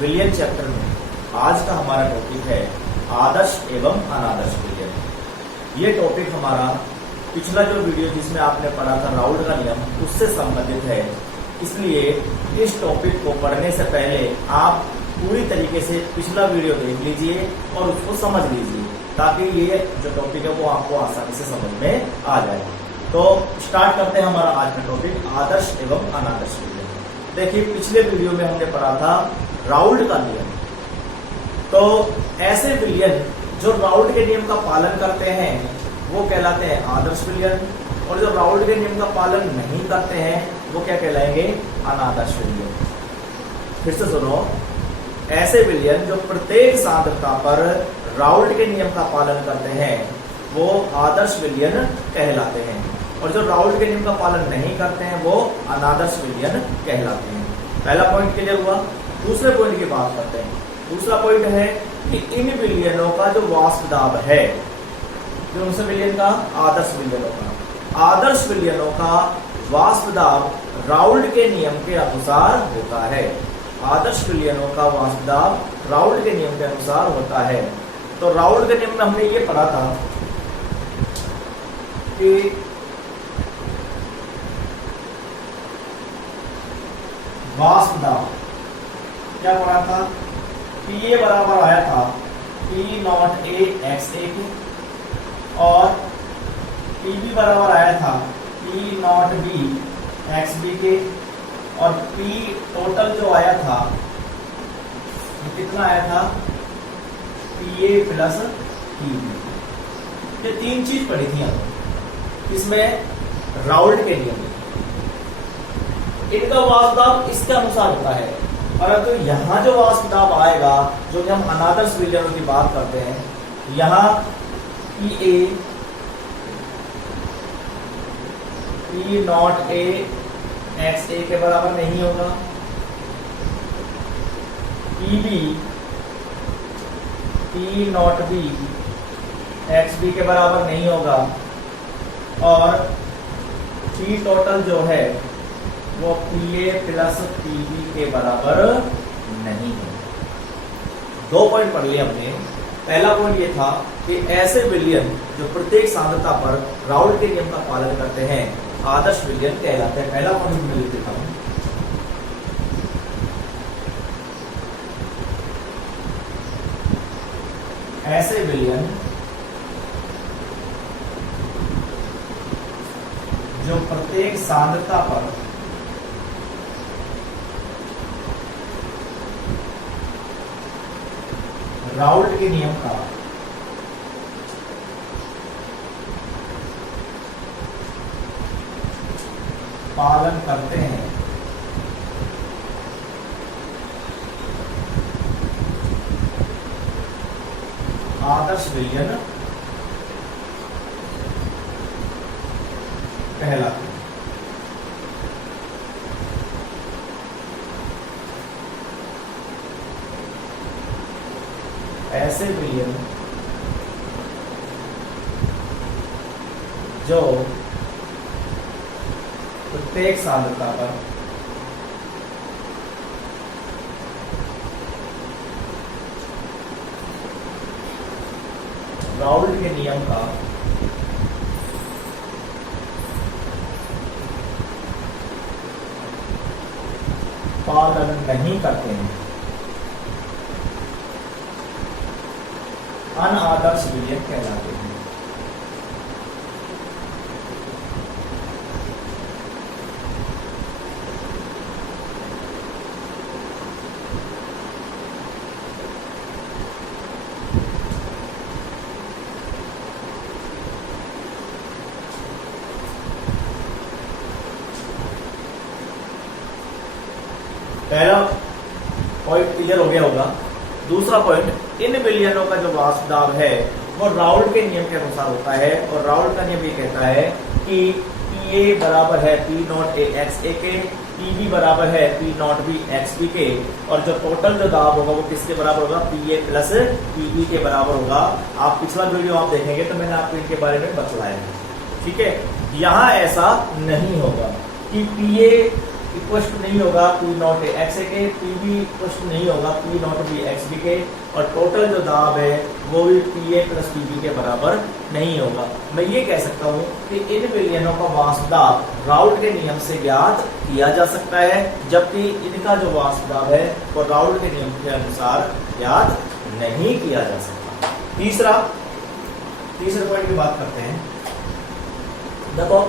विलियन chapter में आज का हमारा टॉपिक है आदर्श एवं अनादर्श विलियन। ये टॉपिक हमारा पिछला जो वीडियो जिसमें आपने पढ़ा था राउल्ट का नियम उससे संबंधित है, इसलिए इस टॉपिक को पढ़ने से पहले आप पूरी तरीके से पिछला वीडियो देख लीजिए और उसको समझ लीजिए ताकि ये जो टॉपिक है वो आपको आसानी से समझ में आ जाए। तो स्टार्ट करते हैं हमारा आज का टॉपिक आदर्श एवं अनादर्श विलियन। देखिए पिछले वीडियो में हमने पढ़ा था राउल्ट का नियम। तो ऐसे विलियन जो राउल्ट के नियम का पालन करते हैं वो कहलाते हैं आदर्श विलियन, और जो राउल्ट के नियम का पालन नहीं करते हैं वो क्या कहलाएंगे, अनादर्श विलियन। फिर से सुनो, ऐसे विलियन जो प्रत्येक सांद्रता पर राउल्ट के नियम का पालन करते हैं वो आदर्श विलियन कहलाते हैं, और जो राउल्ट के नियम का पालन नहीं करते हैं वो अनादर्श विलियन कहलाते हैं। पहला पॉइंट क्लियर हुआ। दूसरे पॉइंट की बात करते हैं। दूसरा पॉइंट है कि इन विलियनों का जो वाष्प दाब है, जो उनसे विलियन का आदर्श विलियनों का, आदर्श विलियनों का वाष्प दाब राउल्ट के नियम के अनुसार होता है। आदर्श विलियनों का वाष्प दाब राउल्ट के नियम के अनुसार होता है। तो राउल्ट के नियम में हमने ये पढ़ा था कि वाष्प दाब क्या पढ़ा था, P A बराबर आया था P not A x A के, और P B बराबर आया था P not B x B के, और P टोटल जो आया था ये कितना आया था, P A plus P B। ये तीन चीज पढ़ी थी हम इसमें राउल्ट के नियम। इनका वाष्प दाब इसके अनुसार होता है, परंतु यहाँ जो वाष्प दाब आएगा जो कि हम अनादर्श विलियनों की बात करते हैं, यहाँ P not A x A के बराबर नहीं होगा, P not B x B के बराबर नहीं होगा, और P टोटल जो है वो P A plus P B के बराबर नहीं है। दो पॉइंट पढ़ लिए हमने। पहला पॉइंट ये था कि ऐसे विलियन जो प्रत्येक सांद्रता पर राउल्ट के नियम का पालन करते हैं आदर्श विलियन कहलाते हैं। पहला पॉइंट मैं लिख देता हूं, ऐसे विलियन जो प्रत्येक सांद्रता पर राउल्ट के नियम का पालन करते हैं आदर्श विलियन कहलाते हैं। ऐसे विलियन जो प्रत्येक सांद्रता पर राउल्ट के नियम का पालन नहीं करते हैं अनादर्श विलियन कहलाते हैं। पहला पॉइंट क्लियर हो गया होगा। दूसरा पॉइंट, इन विलियनों का जो वाष्प दाब है वो राउल्ट के नियम के अनुसार होता है, और राउल्ट का नियम ये कहता है कि P A बराबर है P not A x A के, P B बराबर है P not B x B के, और जो टोटल जो दाब होगा वो किसके बराबर होगा, P A plus P B के बराबर होगा। आप पिछला वीडियो आप देखेंगे तो मैंने आपको इनके बारे में बतलाया है, ठीक है। यहाँ ऐसा नहीं होगा कि P A इक्वल टू नहीं होगा P नॉट एक्स ए के, P भी इक्वल टू नहीं होगा P naught B x B के, और टोटल जो दाब है वो भी P A plus P B के बराबर नहीं होगा। मैं ये कह सकता हूँ कि इन विलयनों का वाष्प दाब राउल्ट के नियम से ज्ञात किया जा सकता है, जबकि इनका जो वाष्प दाब है वो राउल्ट के नियम के अनुसार ज्ञात नहीं किया जा सकता। तीसरे पॉइंट की बात करते हैं। देखो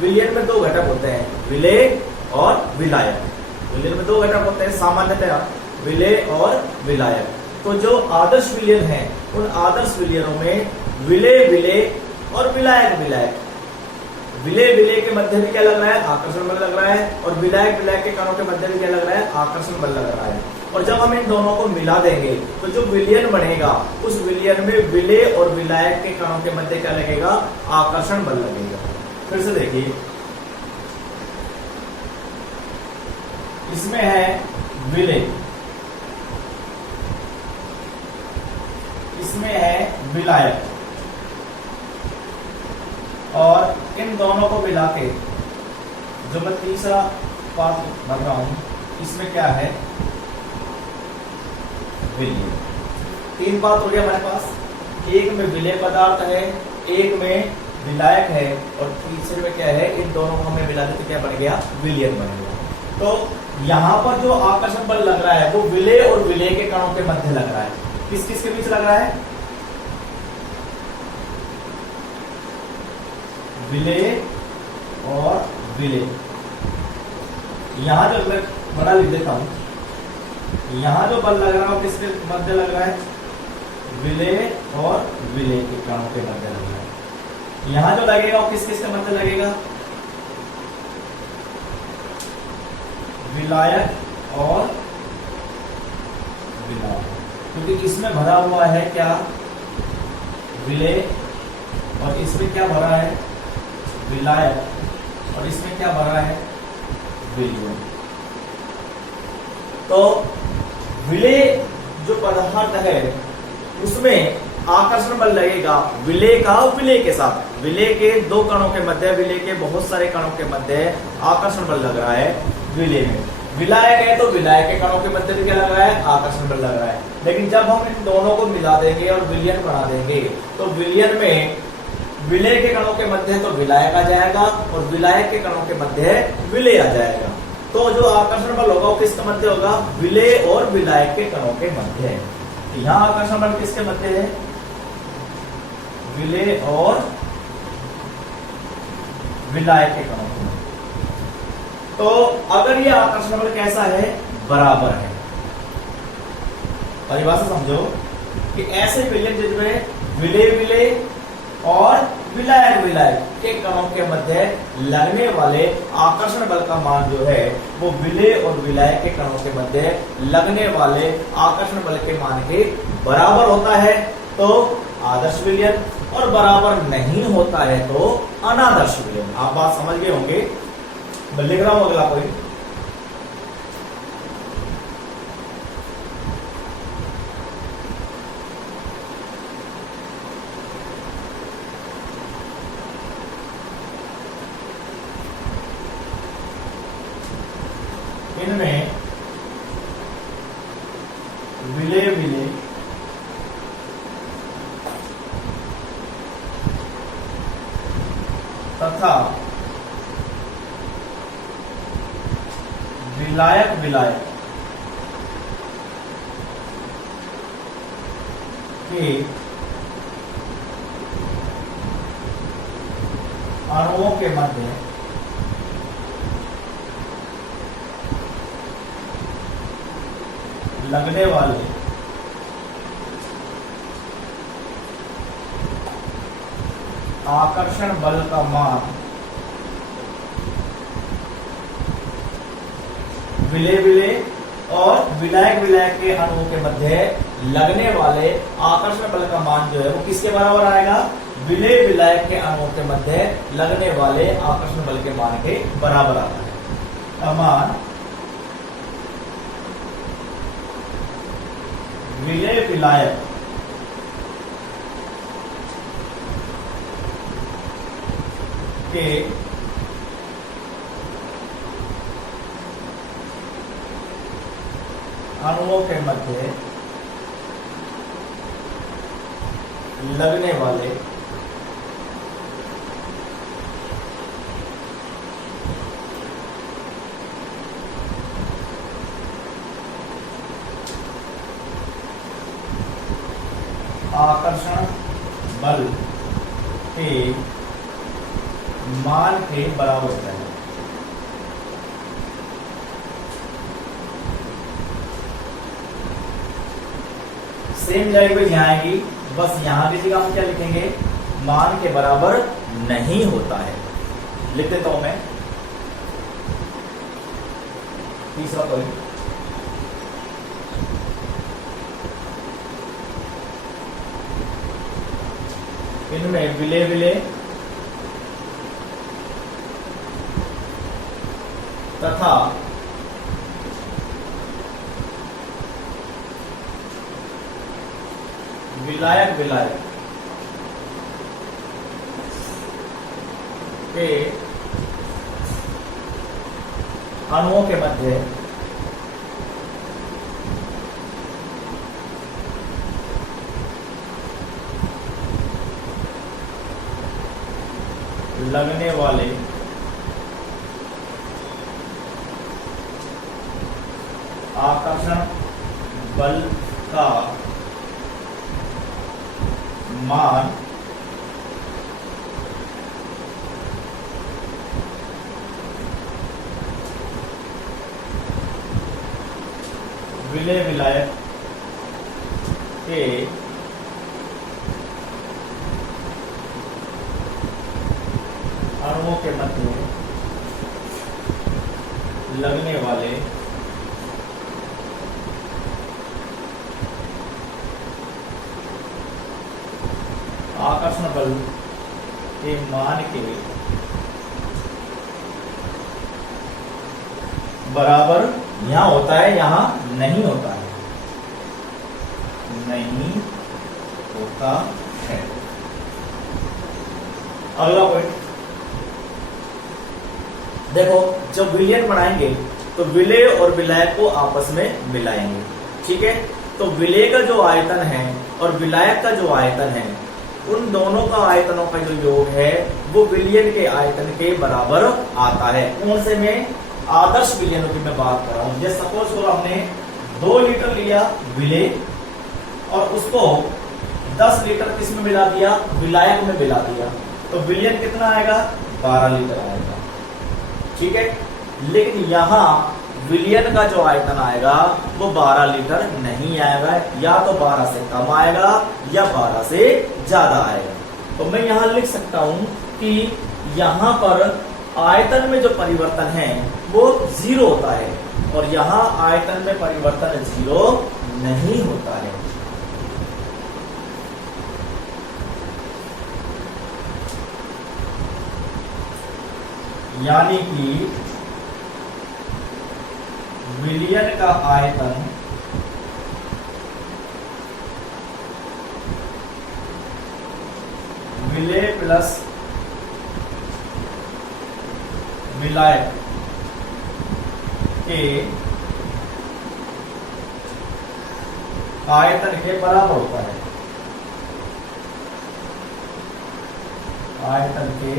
विलयन में दो घटक होते हैं, विलेय और विलायक। विलयन में दो घटक होते हैं सामान्यतया, विलेय और विलायक। तो जो आदर्श विलयन है उन आदर्श विलयनों में विलेय विलेय और विलायक विलायक, विलेय विलेय के मध्य में क्या लग रहा है, आकर्षण बल लग रहा है, और विलायक विलायक के कणों के मध्य में क्या लग रहा है, आकर्षण बल लग रहा है। और जब हम इन दोनों को मिला देंगे तो जो विलयन बनेगा उस विलयन में विलेय और विलायक के कणों के मध्य क्या लगेगा, आकर्षण बल लगेगा। फिर से देखिए, इसमें है विलेय, इसमें है विलायक, और इन दोनों को मिला के जो मैं तीसरा पार्ट भर रहा हूं इसमें क्या है, विलय। तीन बात हो गया हमारे पास, एक में विलेय पदार्थ है, एक में विलायक है, और तीसरे में क्या है, इन दोनों को हमें मिला देते क्या बन गया, विलयन बन गया। तो यहां पर जो आकर्षण बल लग रहा है वो विलेय और विलेय के कणों के मध्य लग रहा है। किस किस के बीच लग रहा है, विलेय और विलेय। यहां जो बड़ा लिख देता हूं, यहां जो बल लग रहा है वो किसके मध्य लग रहा है, विलेय और विलेय के कणों के मध्य लग रहा है। यहां जो लगेगा वो किस किस के मध्य लगेगा, विलायक और विलायक, क्योंकि इसमें भरा हुआ है क्या, विलेय, और इसमें क्या भरा है, विलायक, और इसमें क्या भरा है, विलेय। तो विलेय जो पदार्थ है उसमें आकर्षण बल लगेगा विलेय का विलेय के साथ, विलेय के दो कणों के मध्य, विलेय के बहुत सारे कणों के मध्य आकर्षण बल लग रहा है विलेय में। विलायक है तो विलायक के कणों के मध्य भी क्या लग रहा है, आकर्षण बल लग रहा है। लेकिन जब हम इन दोनों को मिला देंगे और विलयन बना देंगे तो विलयन में विलेय के कणों के मध्य तो विलायक आ जाएगा और विलायक के कणों के मध्य विलेय आ जाएगा। तो जो आकर्षण बल होगा वो किसके मध्य होगा, विलेय और विलायक के कणों के मध्य है। यहाँ आकर्षण बल किसके मध्य है, विलेय और विलायक के कणों के मध्य। तो अगर ये आकर्षण बल कैसा है, बराबर है। परिभाषा समझो कि ऐसे विलयन जिसमें विलेय विलेय और विलायक विलायक के कणों के मध्य लगने वाले आकर्षण बल का मान जो है वो विलेय और विलायक के कणों के मध्य लगने वाले आकर्षण बल के मान के बराबर होता है तो आदर्श विलयन, और बराबर नहीं होता है तो अनादर्श विलयन। आप बात समझ गए होंगे। मैं लिख रहा हूं अगला पॉइंट, इनमें विलेय विलेय तथा विलायक विलायक के अणुओं के मध्य लगने वाले आकर्षण बल का मान विलेय विलेय और विलायक विलायक के अणुओं के मध्य लगने वाले आकर्षण बल का मान जो है वो किसके बराबर आएगा, विलेय विलायक के अणुओं के मध्य लगने वाले आकर्षण बल के मान के बराबर आता है। मान विलेय विलायक के अणुओं के मध्य लगने वाले आकर्षण बल के मान के बराबर होता है। सेम लैंग्वेज यहां आएगी, बस यहां की जगह हम क्या लिखेंगे, मान के बराबर नहीं होता है। लिख देता हूं मैं तीसरा पॉइंट। इनमें विले विले तथा विलायक विलायक के अणुओं के मध्य लगने वाले आकर्षण बल का मान विलय विलायक के अणुओं के मध्य लगने वाले आकर्षण बल के मान के बराबर यहां होता है, यहां नहीं होता है, नहीं होता है। अगला पॉइंट देखो, जब विलयन बनाएंगे तो विलेय और विलायक को आपस में मिलाएंगे। ठीक है, तो विलेय का जो आयतन है और विलायक का जो आयतन है, उन दोनों का आयतनों का जो योग है वो विलयन के आयतन के बराबर आता है। कौन से में? आदर्श विलयनों की मैं बात कर रहा हूं। जैसे सपोज करो हमने 2 लीटर लिया विलेय और उसको 10 लीटर किसमें मिला दिया? विलायक में मिला दिया, तो विलयन कितना आएगा? 12 लीटर आएगा। ठीक है, लेकिन यहां विलयन का जो आयतन आएगा वो 12 लीटर नहीं आएगा, या तो 12 से कम आएगा या 12 से ज्यादा आएगा। तो मैं यहां लिख सकता हूं कि यहां पर आयतन में जो परिवर्तन है वो 0 होता है और यहां आयतन में परिवर्तन 0 नहीं होता है। यानी कि विलयन का आयतन विलेय प्लस विलायक के आयतन के बराबर होता है। आयतन के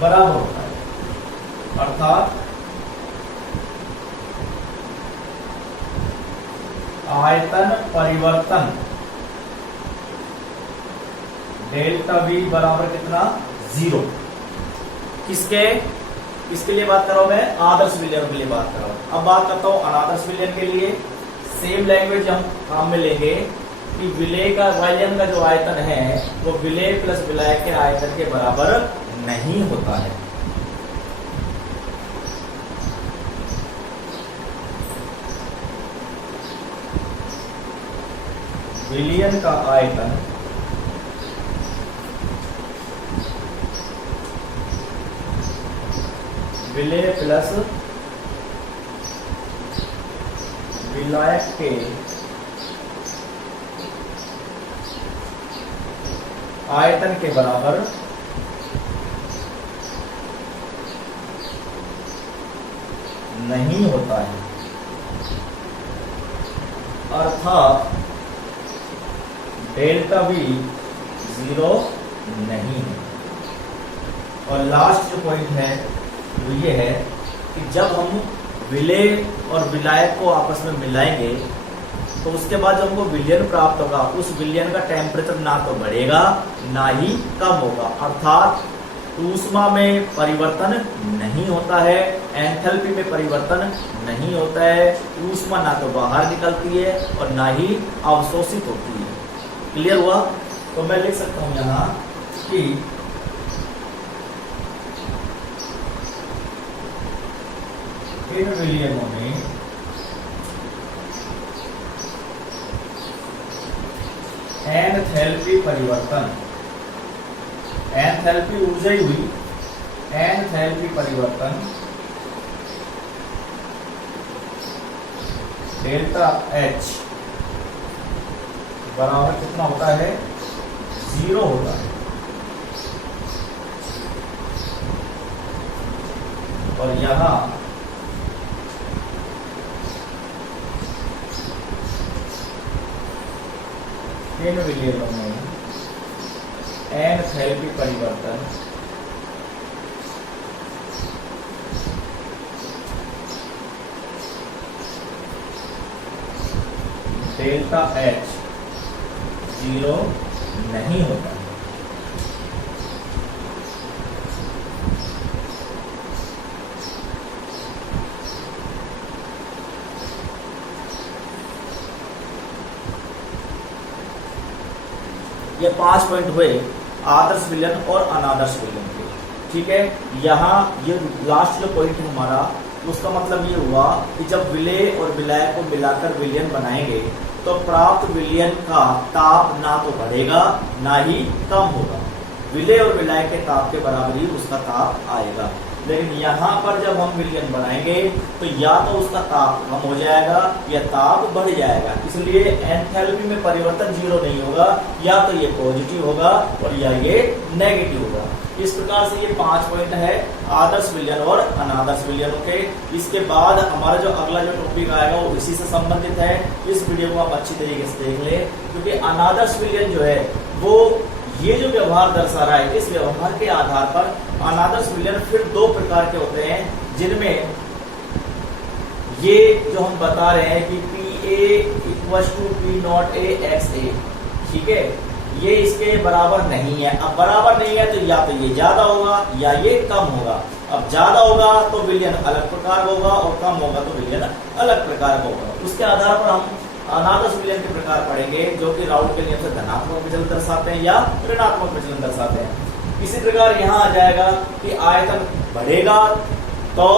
बराबर होता है, अर्थात आयतन परिवर्तन डेल्टा V बराबर कितना? 0। किसके लिए बात कर रहा हूं मैं? आदर्श विलयन के लिए बात कर रहा हूं। अब बात करता हूं अनादर्श विलयन के लिए। सेम लैंग्वेज हम काम में लेंगे कि विलयन का जो आयतन है वो विलेय प्लस विलायक के आयतन के बराबर नहीं होता है। विलयन का आयतन विलेय प्लस विलायक के आयतन के बराबर नहीं होता है। अर्थात डेल्टा V 0 नहीं है। और लास्ट जो पॉइंट है वो ये है कि जब हम विलेय और विलायक को आपस में मिलाएंगे तो उसके बाद जब हमको विलयन प्राप्त होगा, उस विलयन का टेम्परेचर ना तो बढ़ेगा ना ही कम होगा, अर्थात ऊष्मा में परिवर्तन नहीं होता है, एंथैल्पी में परिवर्तन नहीं होता है, ऊष्मा ना तो बाहर निकलती है और ना ही अवशोषित होती है। क्लियर हुआ? तो मैं लिख सकता हूं यहां कि इन विलयनों में एंथैल्पी परिवर्तन, एंथैल्पी ऊर्जा ही हुई, एंथैल्पी परिवर्तन डेल्टा H बराबर कितना होता है? 0 होता है। और यहां इन विलयनों में एंथैल्पी परिवर्तन डेल्टा H 0 नहीं होता। ये 5 पॉइंट हुए आदर्श विलयन और अनादर्श विलयन के। ठीक है, यहाँ ये लास्ट जो पॉइंट है हमारा, उसका मतलब ये हुआ कि जब विलेय और विलायक को मिलाकर विलयन बनाएंगे तो प्राप्त विलयन का ताप ना तो बढ़ेगा ना ही कम होगा, विलेय और विलायक के ताप के बराबर ही उसका ताप आएगा। लेकिन यहाँ पर जब हम विलयन बनाएंगे तो या तो उसका ताप कम हो जाएगा या ताप बढ़ जाएगा, इसलिए एंथैल्पी में परिवर्तन 0 नहीं होगा, या तो ये पॉजिटिव होगा और या ये नेगेटिव होगा। इस प्रकार से ये 5 पॉइंट है आदर्श विलयन और अनादर्श विलयनों के। इसके बाद हमारा जो अगला जो टॉपिक आएगा वो इसी से संबंधित है। इस वीडियो को आप अच्छी तरीके से देख ले, क्योंकि अनादर्श विलयन जो है वो ये जो व्यवहार दर्शा रहा है, इस व्यवहार के आधार पर अनादर्श विलयन फिर 2 प्रकार के होते हैं, जिनमें ये जो हम बता रहे हैं कि PA = P0A XA, ठीक है, ये इसके बराबर नहीं है। अब बराबर नहीं है तो या तो ये ज्यादा होगा या ये कम होगा। अब ज्यादा होगा तो विलयन अलग प्रकार होगा और कम होगा तो विलयन अलग प्रकार होगा। उसके आधार पर हम अनादर्श विलयन के प्रकार पढ़ेंगे, जो कि राउल्ट के नियम से धनात्मक विचलन दर्शाते हैं या ऋणात्मक विचलन दर्शाते हैं। इसी प्रकार यहाँ आ जाएगा कि आयतन बढ़ेगा तो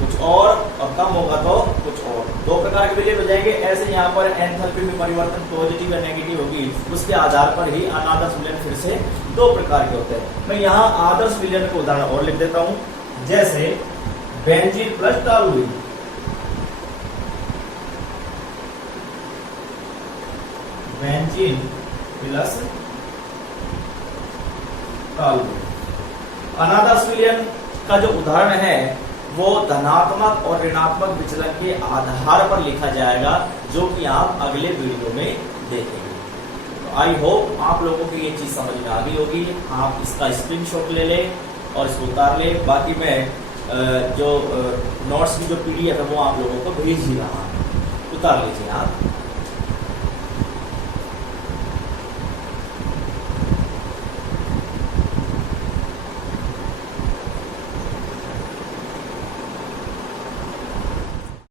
कुछ और कम होगा तो कुछ और, 2 प्रकार के विलयन हो जाएंगे। ऐसे यहाँ पर एंथैल्पी में परिवर्तन पॉजिटिव या नेगेटिव होगी, उसके आधार पर ही अनादर्श विलयन फिर से 2 प्रकार के होते हैं। मैं यहाँ आदर्श विलयन का उदाहरण और लिख देता हूँ, जैसे benzene plus toluene, benzene plus toluene. अनादर्श विलयन का जो उदाहरण है वो धनात्मक और ऋणात्मक विचलन के आधार पर लिखा जाएगा, जो कि आप अगले वीडियो में देखेंगे। तो आई होप आप लोगों को ये चीज समझ में आ गई होगी। आप इसका स्क्रीनशॉट ले लें और इसको उतार लें। बाकी मैं जो नोट्स की जो PDF है वो आप लोगों को भेज ही रहा हूं, उतार लीजिए आप।